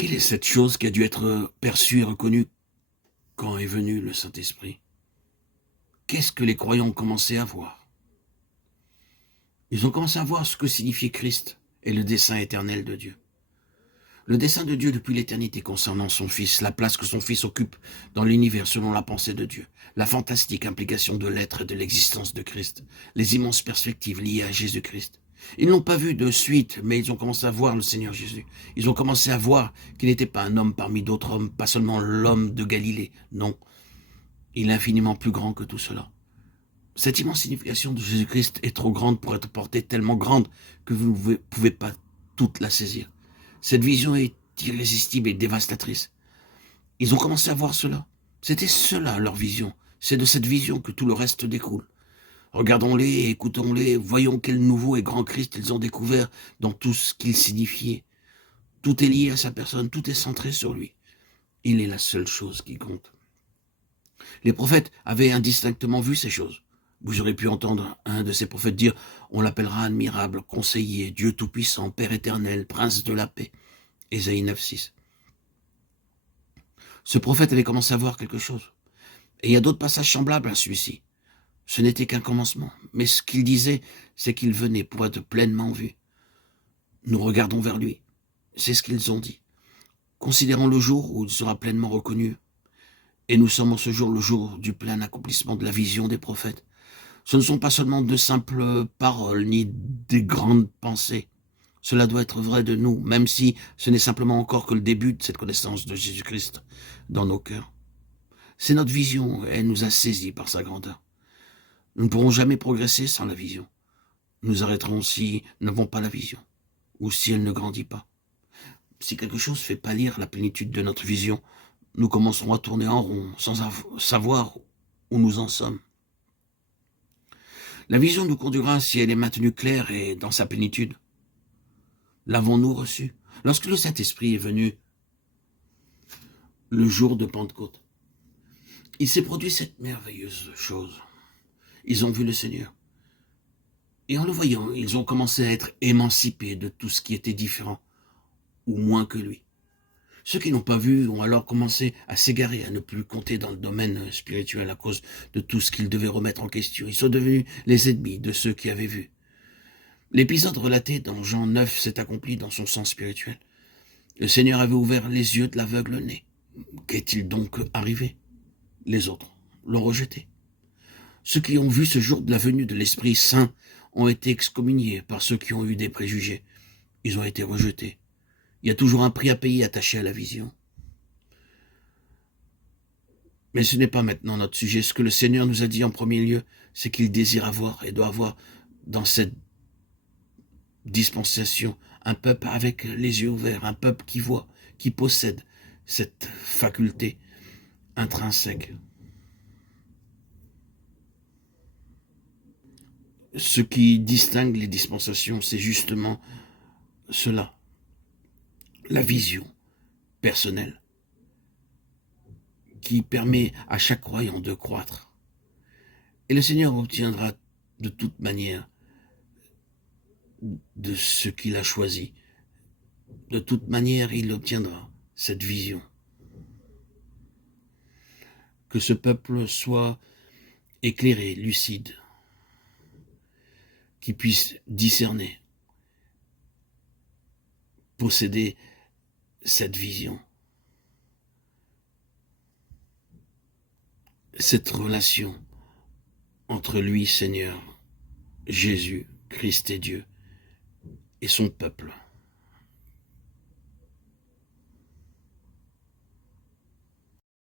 Quelle est cette chose qui a dû être perçue et reconnue quand est venu le Saint-Esprit? Qu'est-ce que les croyants ont commencé à voir? Ils ont commencé à voir ce que signifiait Christ et le dessein éternel de Dieu. Le dessein de Dieu depuis l'éternité concernant son Fils, la place que son Fils occupe dans l'univers selon la pensée de Dieu, la fantastique implication de l'être et de l'existence de Christ, les immenses perspectives liées à Jésus-Christ. Ils n'ont pas vu de suite, mais ils ont commencé à voir le Seigneur Jésus. Ils ont commencé à voir qu'il n'était pas un homme parmi d'autres hommes, pas seulement l'homme de Galilée, non. Il est infiniment plus grand que tout cela. Cette immense signification de Jésus-Christ est trop grande pour être portée, tellement grande que vous ne pouvez pas toute la saisir. Cette vision est irrésistible et dévastatrice. Ils ont commencé à voir cela. C'était cela leur vision. C'est de cette vision que tout le reste découle. Regardons-les et écoutons-les, voyons quel nouveau et grand Christ ils ont découvert dans tout ce qu'il signifiait. Tout est lié à sa personne, tout est centré sur lui. Il est la seule chose qui compte. Les prophètes avaient indistinctement vu ces choses. Vous aurez pu entendre un de ces prophètes dire « On l'appellera admirable, conseiller, Dieu tout-puissant, Père éternel, prince de la paix ». Ésaïe 9,6. Ce prophète avait commencé à voir quelque chose. Et il y a d'autres passages semblables à celui-ci. Ce n'était qu'un commencement. Mais ce qu'il disait, c'est qu'il venait pour être pleinement vu. Nous regardons vers lui. C'est ce qu'ils ont dit. Considérons le jour où il sera pleinement reconnu. Et nous sommes en ce jour le jour du plein accomplissement de la vision des prophètes. Ce ne sont pas seulement de simples paroles, ni des grandes pensées. Cela doit être vrai de nous, même si ce n'est simplement encore que le début de cette connaissance de Jésus-Christ dans nos cœurs. C'est notre vision, elle nous a saisis par sa grandeur. Nous ne pourrons jamais progresser sans la vision. Nous arrêterons si nous n'avons pas la vision, ou si elle ne grandit pas. Si quelque chose fait pâlir la plénitude de notre vision, nous commencerons à tourner en rond, sans savoir où nous en sommes. La vision nous conduira si elle est maintenue claire et dans sa plénitude. L'avons-nous reçue? Lorsque le Saint-Esprit est venu le jour de Pentecôte, il s'est produit cette merveilleuse chose. Ils ont vu le Seigneur. Et en le voyant, ils ont commencé à être émancipés de tout ce qui était différent, ou moins que lui. Ceux qui n'ont pas vu ont alors commencé à s'égarer, à ne plus compter dans le domaine spirituel à cause de tout ce qu'ils devaient remettre en question. Ils sont devenus les ennemis de ceux qui avaient vu. L'épisode relaté dans Jean 9 s'est accompli dans son sens spirituel. Le Seigneur avait ouvert les yeux de l'aveugle-né. Qu'est-il donc arrivé? Les autres l'ont rejeté. Ceux qui ont vu ce jour de la venue de l'Esprit Saint ont été excommuniés par ceux qui ont eu des préjugés. Ils ont été rejetés. Il y a toujours un prix à payer attaché à la vision. Mais ce n'est pas maintenant notre sujet. Ce que le Seigneur nous a dit en premier lieu, c'est qu'il désire avoir et doit avoir dans cette dispensation un peuple avec les yeux ouverts, un peuple qui voit, qui possède cette faculté intrinsèque. Ce qui distingue les dispensations, c'est justement cela. La vision personnelle qui permet à chaque croyant de croître. Et le Seigneur obtiendra de toute manière de ce qu'il a choisi. De toute manière, il obtiendra cette vision. Que ce peuple soit éclairé, lucide, qui puisse discerner, posséder cette vision, cette relation entre lui, Seigneur, Jésus, Christ et Dieu, et son peuple.